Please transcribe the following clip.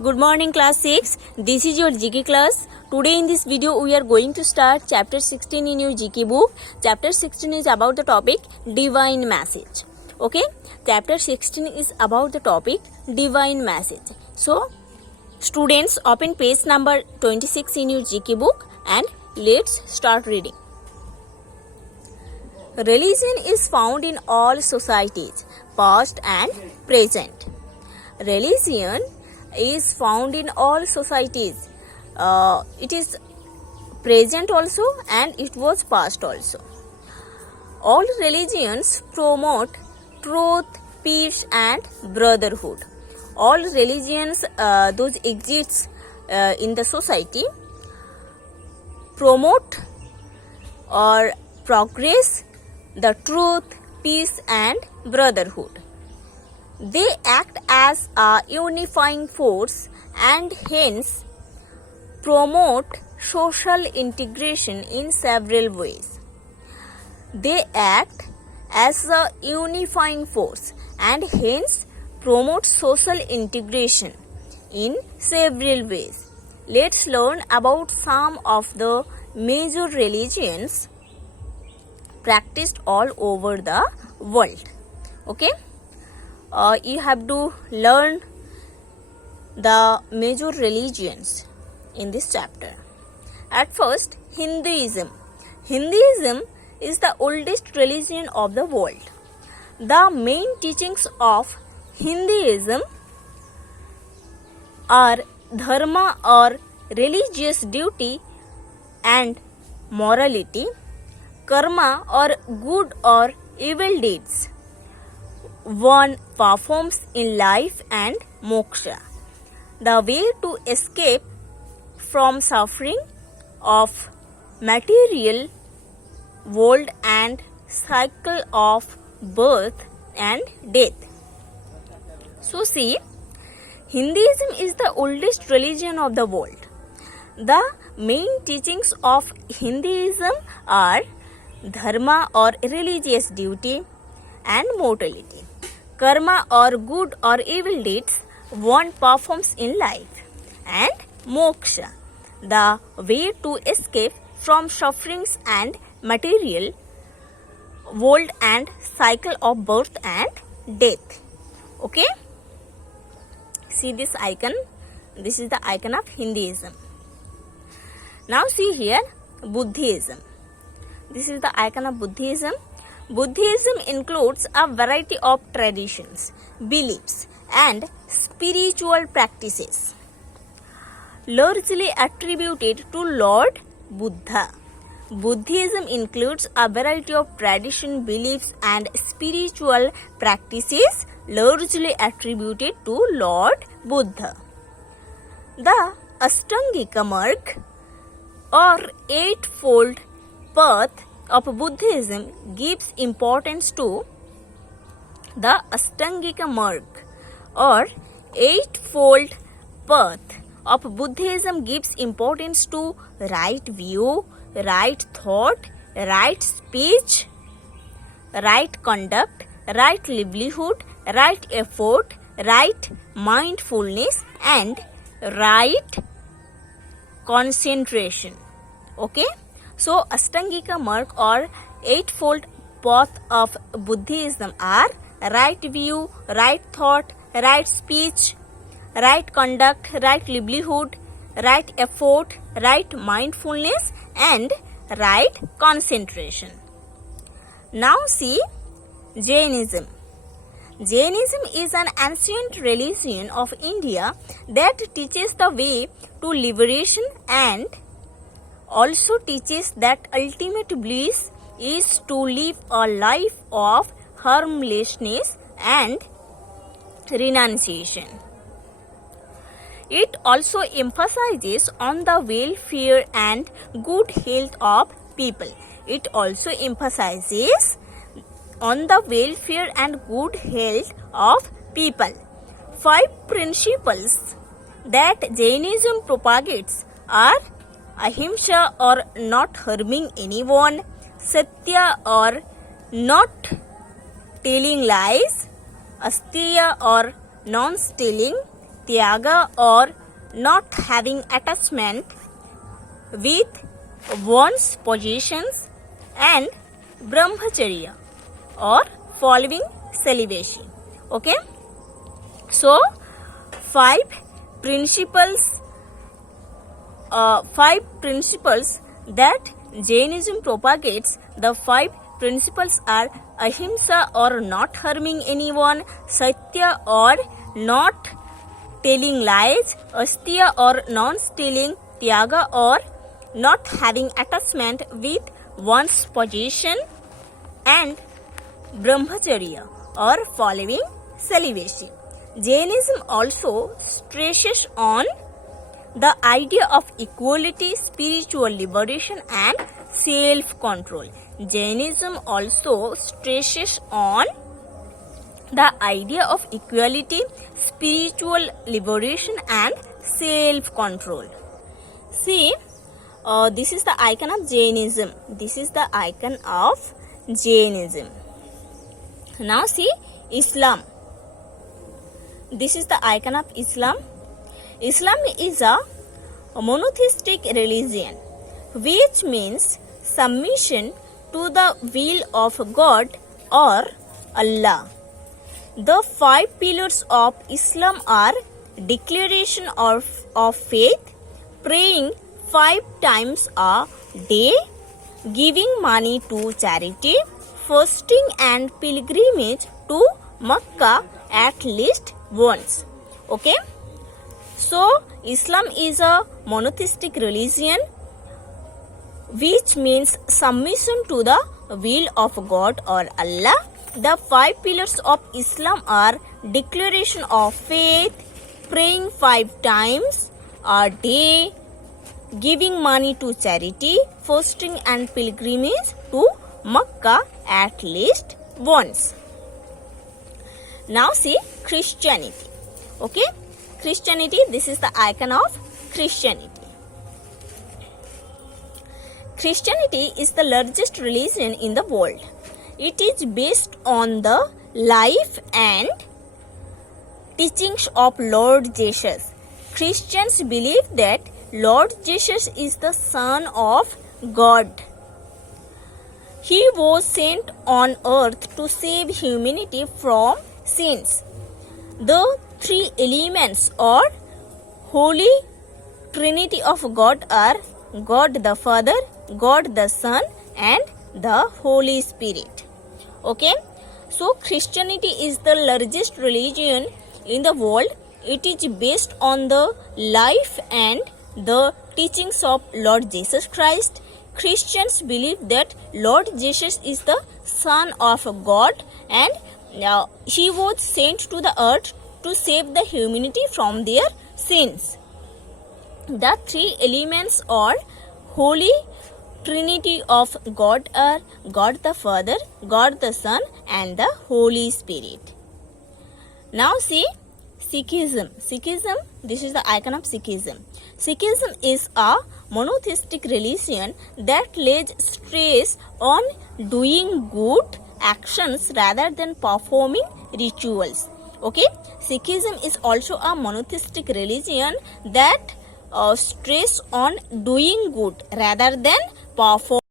Good morning class 6. This is your GK class. Today in this video we are going to start chapter 16 in your GK book. Chapter 16 is about the topic divine message. Okay? Chapter 16 is about the topic divine message. So students, open page number 26 in your GK book and let's start reading. Religion is found in all societies, past and present. Religion is found in all societies. It is present also and it was past also. All religions promote truth, peace and brotherhood. All religions those exists in the society promote or progress the truth, peace and brotherhood. They act as a unifying force and hence promote social integration in several ways. They act as a unifying force and hence promote social integration in several ways. Let's learn about some of the major religions practiced all over the world. Okay? You have to learn the major religions in this chapter. At first, Hinduism. Hinduism is the oldest religion of the world. The main teachings of Hinduism are dharma or religious duty and morality, karma or good or evil deeds one performs in life, and moksha, the way to escape from suffering of material world and cycle of birth and death. So see, Hinduism is the oldest religion of the world. The main teachings of Hinduism are dharma or religious duty and mortality, karma or good or evil deeds one performs in life, and moksha, the way to escape from sufferings and material world and cycle of birth and death. Okay? See this icon. This is the icon of Hinduism. Now see here Buddhism. This is the icon of Buddhism. Buddhism includes a variety of traditions, beliefs and spiritual practices largely attributed to Lord Buddha. Buddhism includes a variety of tradition, beliefs and spiritual practices largely attributed to Lord Buddha. The Ashtangika marg or eightfold path of Buddhism gives importance to the Ashtangika marg or eightfold path of Buddhism gives importance to right view, right thought, right speech, right conduct, right livelihood, right effort, right mindfulness and right concentration. Okay? So, Ashtangika marg or eightfold path of Buddhism are right view, right thought, right speech, right conduct, right livelihood, right effort, right mindfulness and right concentration. Now see Jainism. Jainism is an ancient religion of India that teaches the way to liberation and also teaches that ultimate bliss is to live a life of harmlessness and renunciation. It also emphasizes on the welfare and good health of people. It also emphasizes on the welfare and good health of people. 5 principles that Jainism propagates are ahimsa or not harming anyone, satya or not telling lies, asteya or non-stealing, tyaga or not having attachment with one's possessions, and brahmacharya or following celibacy. Okay, so five principles that Jainism propagates. The five principles are ahimsa or not harming anyone, satya or not telling lies, asteya or non-stealing, tyaga or not having attachment with one's possession, and brahmacharya or following celibacy. Jainism also stresses on the idea of equality, spiritual liberation and self-control. Jainism also stresses on the idea of equality, spiritual liberation and self-control. See, this is the icon of Jainism. This is the icon of Jainism. Now see Islam. This is the icon of Islam. Islam is a monotheistic religion, which means submission to the will of God or Allah. The five pillars of Islam are declaration of faith, praying 5 times a day, giving money to charity, fasting and pilgrimage to Makkah at least once. Okay, so Islam is a monotheistic religion, which means submission to the will of God or Allah. The five pillars of Islam are declaration of faith, praying 5 times a day, giving money to charity, fasting and pilgrimage to Makkah at least once. Now see Christianity. Okay, Christianity, this is the icon of Christianity. Christianity is the largest religion in the world. It is based on the life and teachings of Lord Jesus. Christians believe that Lord Jesus is the Son of God. He was sent on earth to save humanity from sins. The three elements or Holy Trinity of God are God the Father, God the Son and the Holy Spirit. Okay, so Christianity is the largest religion in the world. It is based on the life and the teachings of Lord Jesus Christ. Christians believe that Lord Jesus is the Son of God and He was sent to the earth to save the humanity from their sins. The three elements or Holy Trinity of God are God the Father, God the Son and the Holy Spirit. Now see Sikhism. Sikhism, this is the icon of Sikhism. Sikhism is a monotheistic religion that lays stress on doing good actions rather than performing rituals. Okay, Sikhism is also a monotheistic religion that stress on doing good rather than performing